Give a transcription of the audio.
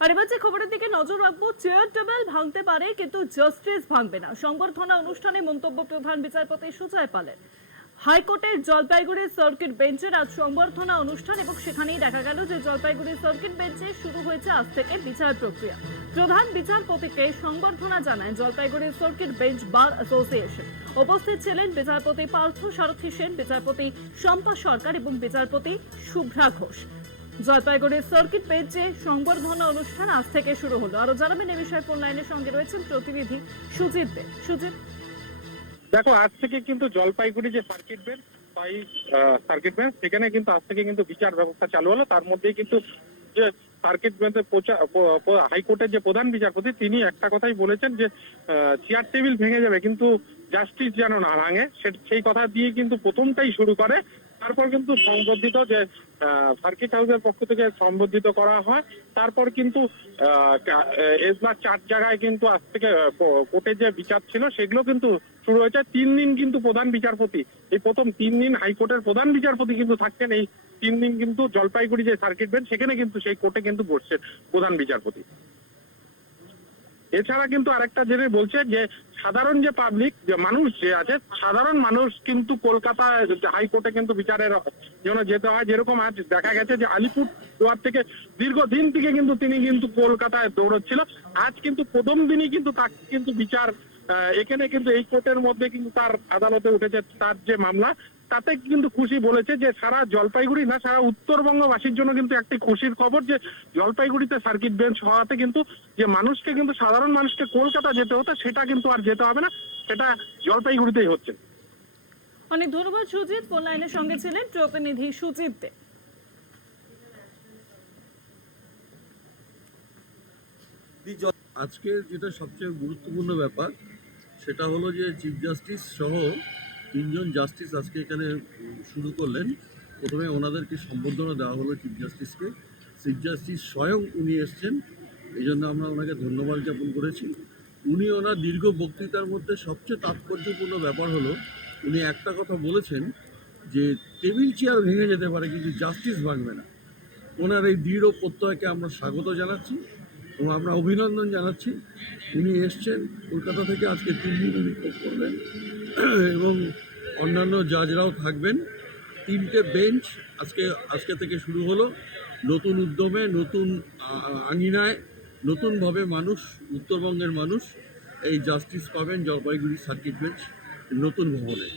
আর এবার যে খবরের দিকে নজর রাখবো, চেয়ার টেবিল ভাঙতে পারে কিন্তু জাস্টিস ভাঙবে না, সংবর্ধনা অনুষ্ঠানে মন্তব্য প্রধান বিচারপতি সুজয় পালের। হাইকোর্টের জলপাইগুড়ি সার্কিট বেঞ্চের আজ সংবর্ধনা অনুষ্ঠান এবং সেখানেই দেখা গেল যে জলপাইগুড়ি সার্কিট বেঞ্চে শুরু হয়েছে আজ থেকে বিচার প্রক্রিয়া। প্রধান বিচারপতিকে সংবর্ধনা জানায় Jalpaiguri circuit bench bar association. উপস্থিত ছিলেন বিচারপতি পার্থ সারথী সেন, বিচারপতি শম্পা সরকার এবং বিচারপতি শুভ্রা ঘোষ। জলপাইগুড়ির সার্কিট বেঞ্চে সংবর্ধনা অনুষ্ঠান আজ থেকে শুরু হলো। আরো জানাবেন এ বিষয়ে ফোন লাইনের সঙ্গে রয়েছেন প্রতিনিধি সুজিত দে। সুজিত, দেখো, আজ থেকে কিন্তু জলপাইগুড়ি যে সার্কিট বেঞ্চ সেখানে কিন্তু আজ থেকে কিন্তু বিচার ব্যবস্থা চালু হলো। তার মধ্যেই কিন্তু যে সার্কিট বেঞ্চের হাইকোর্টের যে প্রধান বিচারপতি তিনি একটা কথাই বলেছেন যে চেয়ার টেবিল ভেঙে যাবে কিন্তু জাস্টিস যেন না ভাঙে, সেই কথা দিয়ে কিন্তু প্রথমটাই শুরু করে। তারপর কিন্তু সংবর্ধিত যে সার্কিট হাউসের পক্ষ থেকে সম্বোধিত করা হয়। তারপর কিন্তু এবার 4 জায়গায় কিন্তু আজ থেকে কোর্টের যে বিচার ছিল সেগুলো কিন্তু শুরু হয়েছে। 3 দিন কিন্তু প্রধান বিচারপতি, এই প্রথম 3 দিন হাইকোর্টের প্রধান বিচারপতি কিন্তু থাকছেন। এই 3 দিন কিন্তু জলপাইগুড়ি যে সার্কিট বেঞ্চ সেখানে কিন্তু সেই কোর্টে কিন্তু বসছেন প্রধান বিচারপতি। এছাড়া কিন্তু আরেকটা জিনিস বলছে যে সাধারণ যে পাবলিক যে মানুষ যে আছে, সাধারণ মানুষ কিন্তু কলকাতা হাইকোর্টে কিন্তু বিচারের জন্য যেতে হয়। যেরকম আজ দেখা গেছে যে আলিপুরদুয়ার থেকে দীর্ঘদিন থেকে কিন্তু তিনি কিন্তু কলকাতায় দৌড়চ্ছিল। আজ কিন্তু প্রথম দিনই কিন্তু তাকে কিন্তু বিচার এখানে কিন্তু এই কোর্টের মধ্যে কিন্তু তার আদালতে উঠেছে তার যে মামলা, তাতে কিন্তু খুশি বলেছে যে সারা জলপাইগুড়ি না সারা উত্তরবঙ্গবাসীর জন্য কিন্তু একটি খুশির খবর যে জলপাইগুড়িতে সার্কিট বেঞ্চ হওয়াতে কিন্তু যে মানুষকে কিন্তু সাধারণ মানুষকে কলকাতা যেতে হতো সেটা কিন্তু আর যেতে হবে না, সেটা জলপাইগুড়িতেই হচ্ছে। অনেক ধন্যবাদ সুজিত। ফোন লাইনের সঙ্গে ছিলেন প্রতিনিধি সুজিত দে। আজকে যেটা সবচেয়ে গুরুত্বপূর্ণ ব্যাপার সেটা হলো যে চিফ জাস্টিস সহ 3 জন জাস্টিস আজকে এখানে শুরু করলেন। প্রথমে ওনাদেরকে সম্বর্ধনা দেওয়া হলো চিফ জাস্টিসকে। চিফ জাস্টিস স্বয়ং উনি এসছেন, এই জন্য আমরা ওনাকে ধন্যবাদ জ্ঞাপন করেছি। উনি ওনার দীর্ঘ বক্তৃতার মধ্যে সবচেয়ে তাৎপর্যপূর্ণ ব্যাপার হলো উনি একটা কথা বলেছেন যে টেবিল চেয়ার ভেঙে যেতে পারে কিন্তু জাস্টিস ভাঙবে না। ওনার এই দৃঢ় প্রত্যয়কে আমরা স্বাগত জানাচ্ছি এবং আমরা অভিনন্দন জানাচ্ছি। উনি এসছেন কলকাতা থেকে, আজকে 3 দিন উনি করবেন এবং অন্যান্য জাজরাও থাকবেন। 3টে বেঞ্চ আজকে থেকে শুরু হলো। নতুন উদ্যমে, নতুন আঙিনায়, নতুনভাবে মানুষ, উত্তরবঙ্গের মানুষ এই জাস্টিস পাবেন জলপাইগুড়ি সার্কিট বেঞ্চ নতুন ভবনে।